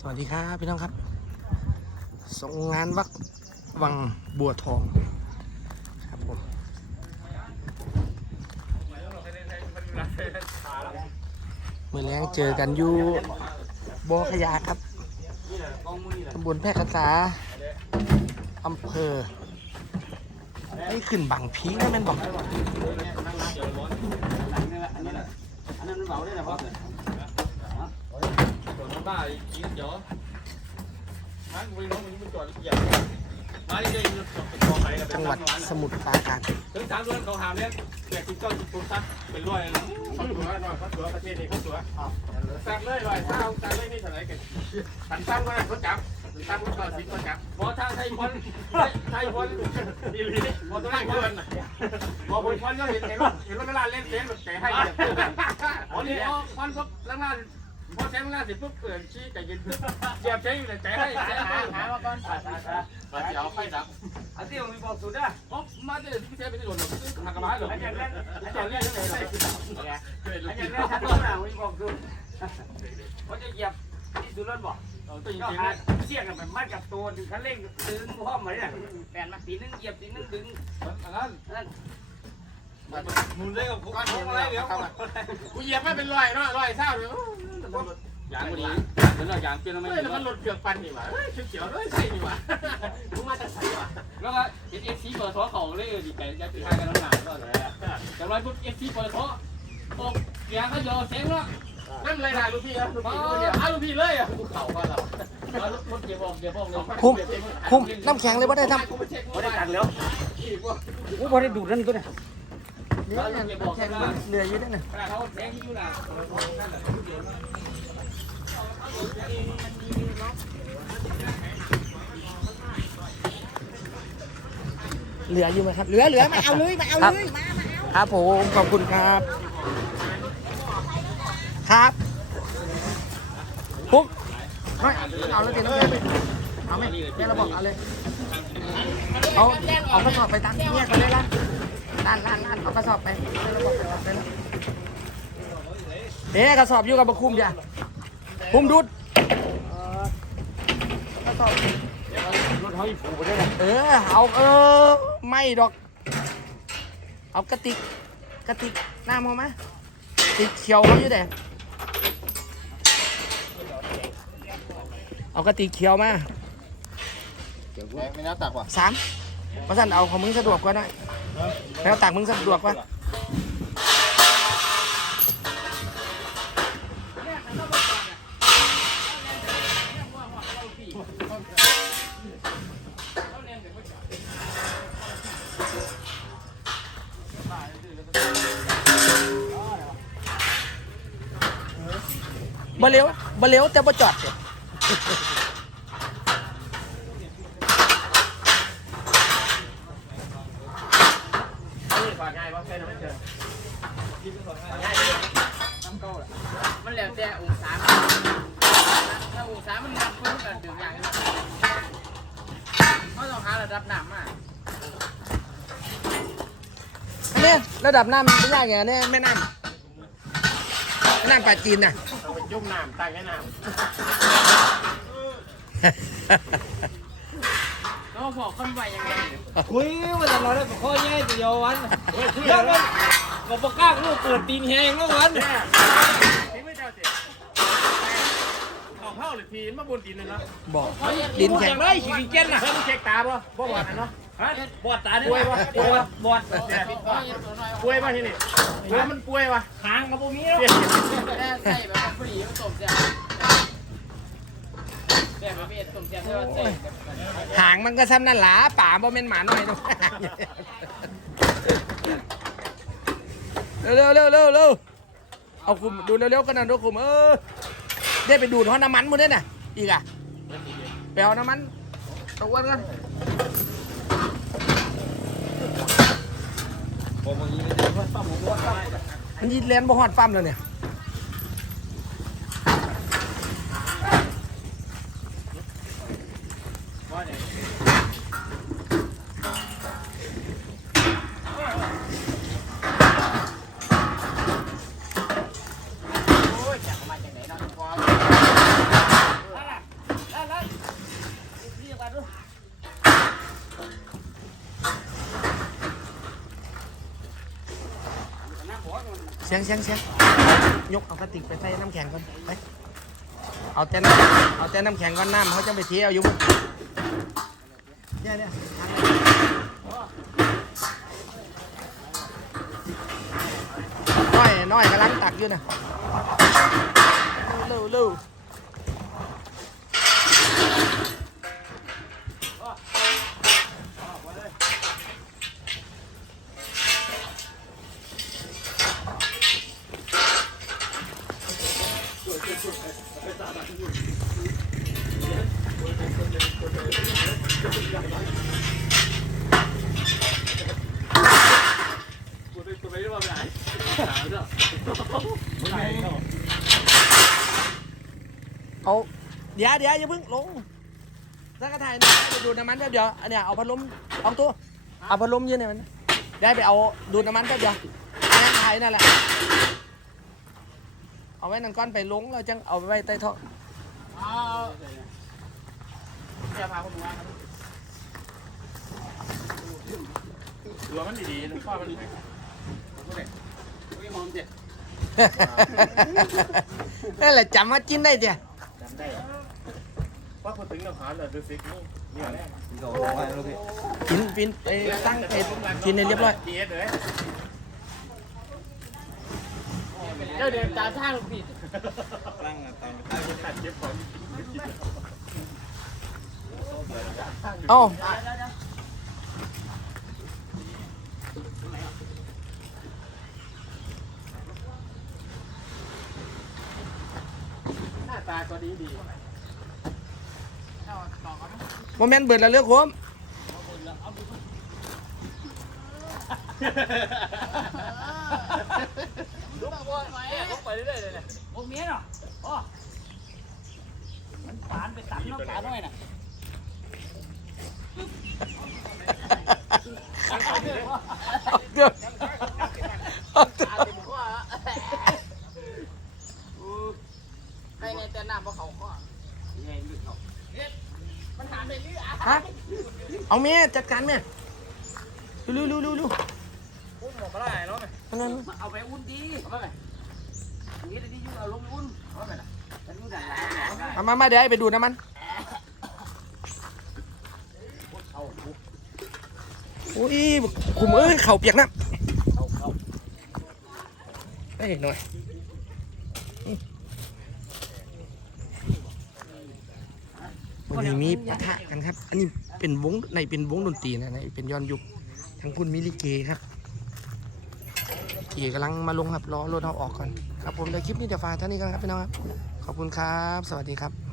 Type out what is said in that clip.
สวัสดีครับพี่น้องครับ ส่งงานวักวังบัวทองครับผมเมื่อแรงเจอกันอยู่บอขยะครับตำบลแพร่กษาอำเภอไอ้ขึ้นบางพีนะแม่นบอกอันนั้นมันเบาได้นะพ่อ บ้าอีกทีเดี๋ยวมันวิ่งลงมันมันจอดเหยียบมาดิเดี๋ยวจะต่อไปกันจังหวัดสมุทรปราการถึงสามเดือนเขาหามเนี่ยแปดสิบเก้าสิบปุ๊บซักเป็นร้อยแล้วเขาตัวหน่อยเขาตัวประเทศนี้เขาตัวซักเลยร้อยเท้าซักเลยนี่เท่าไหร่กันตันตั้งมาเขาจับตั้งก็สิบเขาจับพอทางไทยพอนไทยพอนดีเลยพอต้องให้พอนพอพอนก็เห็นเห็นรถเห็นรถลานเล่นเล่นแบบแต่ให้เหยียบอ๋อนี่อ๋อพอนก็ล่างล่าง พอแซงล่าเสร็จปุ๊บเปิดชี้ใจเย็นเหยียบใช้อยู่แต่ใจให้แต่ให้หามาก่อนมาเดี๋ยวไฟดับอันที่ผมมีบอกสุดนะผมมาได้ที่ใช้ไปที่โดนหักกระบาดหรออันอานี้จารย์เล่นอาจารย์เรียกยังไงอันนี้เล่นทันทีนะวิ่งบอกดูเขาจะเหยียบที่สุดแล้วบอกก็หาเสียงกันแบบมัดกับตัวดึงคันเร่งดึงห้อมาเนี่ยแฟนมาตีนึงเหยียบตีนึงดึงอันนั้น นั่นมุนเลยกับก้อนหินอะไรเดี๋ยวกูเหยียบไม่เป็นรอยเนาะรอยเศร้าเลยยางวันนี้เดี๋ยวเรายางเปลี่ยนแล้วไม่เฮ้ยแล้วมันหลุดเกือบปันนี่หว่าเขียวๆเลยใช่นี่หว่ามึงมาจากไหนวะแล้วก็เอฟซีเปิดท้อเขาเลยดีใจจะตื่นให้กันแล้วหนาก็เลยแต่ว่าปุ๊บเอฟซีเปิดท้อตกยางก็โยเซ็งแล้วนั่นเลยนะลูกพี่ครับลูกมาพี่คนเดียวอาลูกพี่เลยอะภูเขาก็เรารถเกียร์บอกเกียร์บอกเลยคุ้มคุ้มน้ำแข็งเลยว่าได้ทำไม่ได้ตังค์แล้วโอ้พอได้ดูดนั่นก็ได้นี่ น้ำแข็งเหลืออยู่ด้วยนะขนาดเขาแทงที่อยู่น่ะเหลืออยู่ไหมครับ เหลือเหลือมาเอาเลยมาเอาเลยมามาเอาครับผมขอบคุณครับ ครับปุ๊บไม่เอาแล้วเดี๋ยวน้ำแข็งเอาไหมเนี่ยเราบอกเอาเลย เอาเอากระสอบไปตั้งเนี่ยกได้ละล้านล้า นล้านเอากระสอบไปเนี่ยเราบอกกระสอบไปแล้วเอ๊ะกระสอบอยู่กับบะคุมจ้ะคุมดุดกระสอบรถเขาอีฟูไปได้เลยเออเอาเออไม่ดอก เอากระติกกระติกน้ำเอามากระติกเขียวเขาอยู่แต่เอากระติกเขียวมาไม่น่าตักว่ะสามมาสั่นเอาของมึงสะดวกกว่าหน่อย แล้วตักมึงสะดวกว่าบ่เลี้ยวบ่เลี้ยวแต่บ่จอดเด้ ฝาก ง่ายป่ะแค่นั้นเจอมันแล้วแต่องศาถ้าองศามันนับเพิ่มกันถึงอย่างนี้เขาต้องหาระดับน้ำมาอันนี้ระดับน้ำเป็นยังไงเนี่ยแม่น้ำแม่น้ำปลาจีนน่ะเอาไปจุ่มน้ำตั้งให้น้ำ เขาบอกคนไวยังไงคุยวันละร้อยได้ข้อแย่เดียววันเยอะเลยก็ประกล้าลูกเปิดตีนแหงแล้ววันนี่ไม่เจ้าสิของเข้าหรือทีมาบนดินเลยเนาะบอกดินแข็งเลยขี่เก้นน่ะเฮ้ยมึงเช็คตาป่ะบ่บอดนะเนาะฮะบอดตาเนี่ยป่วยป่วยบอดป่วยป่ะที่นี่ป่วยมันป่วยป่ะหางกับพวกนี้แล้วแต่ใส่แบบฟรีมันต้มแซ่บแบบประเภทต้มแซ่บที่ว่าใส่ หางมันก็ซ้ำนั่นหลาป่าบ่เป็นหมาหน่อยเนะเร็วเร็วเร็วเร็วเอาคุมดูเร็วๆกันนะดูคุมเออได้ไปดูดห้องน้ำมันหมดเลยน่ะอีกอะไปเอาน้ำมันตะวันกันมันยินเลนบ่ฮอดปั๊มแล้วเนี่ย เสียงเสียงเสียงยกเอากระติกไปใส่น้ำแข็งก่อนไปเอาแต่น้ำเอาแต่น้ำแข็งก่อนน้ำเขาจะไปเที่ยวอยู่บนเนี่ยเนี่ยทางนี้น้อยน้อยกำลังตักอยู่นะเร็วเร็ว เอาเดี๋ยวเดี๋ยวอย่าเพิ่งลงสักกระถ่ายหนะไปดูดน้ำมันแป๊บเดียวอันเนี้ยเอาพัดลมเอาตัวเอาพัดลมยืนเนี่ยมันได้ไปเอาดูดน้ำมันแป๊บเดียวงานถ่ายนั่นแหละเอาไว้นั่นก้อนไปลงเราจังเอาไปไว้ใต้ท่อเอาเดี๋ยวพาคนมาดูมันดีๆนะข้อมันไม่มองเจ็ด นั่นแหละจำว่าจินได้เดียจำได้ว่าคนถึงเราหาเลยดูสินี่แหละกินปินไปตั้งไปกินในเรียบร้อยเอสเลยเจ้าเดินตามทางผิดตัดเก็บของเอ้า หน้า ตาก็ดีดีโมเมนต์เบิดแล้วเลือกโคมลุกไปลุกไปเรื่อยๆเลยเนี่ยโอ้เมียเนาะโอ้มันปานไปตัดน้ำปลาหน่อยน่ะเอาเกือบเอาเกือบ ปลาเต็มข้อแล้ว ใครในแต่น้ำเพราะเขาข้อมันหาไปเรื่อยฮะเอาเมียจัดการเมียลูลูลูลูอุ้มหมดมาได้เนาะนั่นมาเอาไปอุ่นดีเอาไปไหมอย่างนี้เลยที่ยุ่งเอาลงอุ่นเอาไปไหมล่ะแต่ยุ่งดันหลายเนี่ยเอามามาเดี๋ยวให้ไปดูดน้ำมันอุ้ยขุมเอ้ยเข่าเปียกน้ำเอ้ยหน่อย นี้มีปะทะกันครับ อันนี้เป็นวงในเป็นวงดนตรีนะในเป็นย้อนยุคทั้งพุ่นมิลิเกครับเกีกำลังมาลงครับรอรถเอาออกก่อนครับผมในคลิปนี้เดี๋ยวฝากเท่านี้กันครับพี่น้องครับขอบคุณครับ สวัสดีครับ